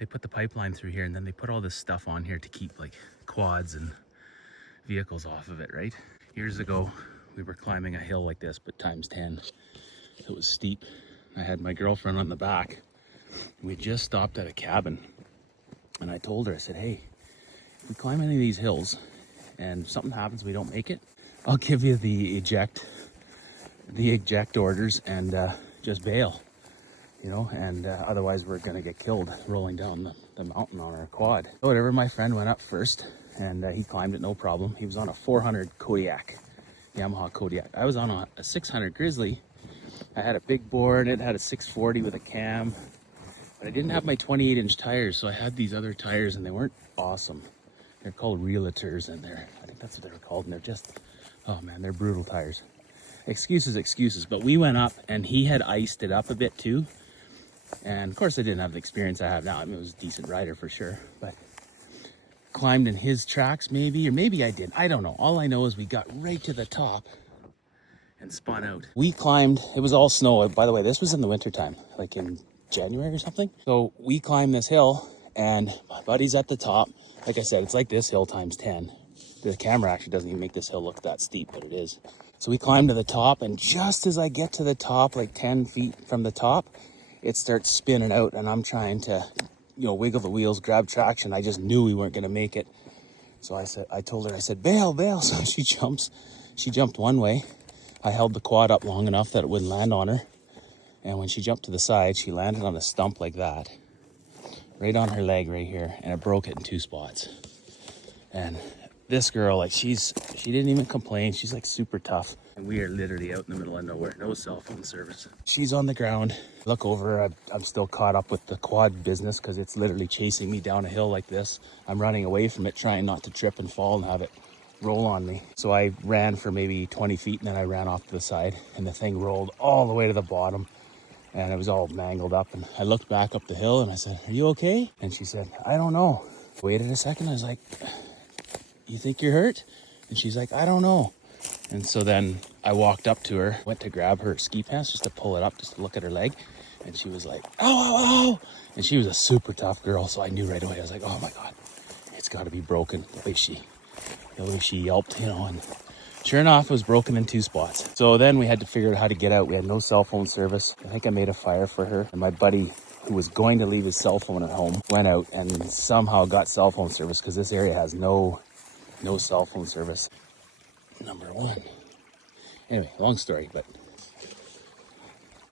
they put the pipeline through here, and then they put all this stuff on here to keep like quads and vehicles off of it, right? Years ago, we were climbing a hill like this, but times 10. It was steep. I had my girlfriend on the back. We just stopped at a cabin, and I told her, I said, hey, if we climb any of these hills and if something happens, we don't make it, I'll give you the eject orders and just bail, you know, and otherwise we're gonna get killed rolling down the mountain on our quad. So whatever, my friend went up first, and he climbed it no problem. He was on a 400 Kodiak, Yamaha Kodiak. I was on a 600 Grizzly. I had a big board, it had a 640 with a cam, but I didn't have my 28-inch tires, so I had these other tires, and they weren't awesome. They're called Relators, and I think that's what they were called, and they're just, oh man, they're brutal tires. Excuses, but we went up, and he had iced it up a bit too, and of course I didn't have the experience I have now. I mean, it was a decent rider for sure, but climbed in his tracks maybe, or maybe I didn't, I don't know. All I know is we got right to the top and spun out. We climbed, it was all snow. By the way, this was in the wintertime, like in January or something. So we climbed this hill, and my buddy's at the top. Like I said, it's like this hill times 10. The camera actually doesn't even make this hill look that steep, but it is. So we climbed to the top, and just as I get to the top, like 10 feet from the top, it starts spinning out, and I'm trying to, you know, wiggle the wheels, grab traction. I just knew we weren't gonna make it. So I told her, I said, bail. So she jumped one way. I held the quad up long enough that it wouldn't land on her. And when she jumped to the side, she landed on a stump like that, right on her leg right here, and it broke it in 2 spots. And this girl, like, she didn't even complain. She's like super tough. And we are literally out in the middle of nowhere, no cell phone service. She's on the ground. Look over, I'm still caught up with the quad business because it's literally chasing me down a hill like this. I'm running away from it, trying not to trip and fall and have it roll on me. So I ran for maybe 20 feet, and then I ran off to the side, and the thing rolled all the way to the bottom, and it was all mangled up. And I looked back up the hill, and I said, are you okay? And she said, I don't know. Waited a second. I was like, you think you're hurt? And she's like, I don't know. And so then I walked up to her, went to grab her ski pants just to pull it up, just to look at her leg. And she was like, ow. And she was a super tough girl, so I knew right away. I was like, oh my God, it's got to be broken. The way she yelped, you know, and sure enough, it was broken in 2 spots. So then we had to figure out how to get out. We had no cell phone service. I think I made a fire for her. And my buddy, who was going to leave his cell phone at home, went out and somehow got cell phone service, because this area has no cell phone service. Number 1. Anyway, long story, but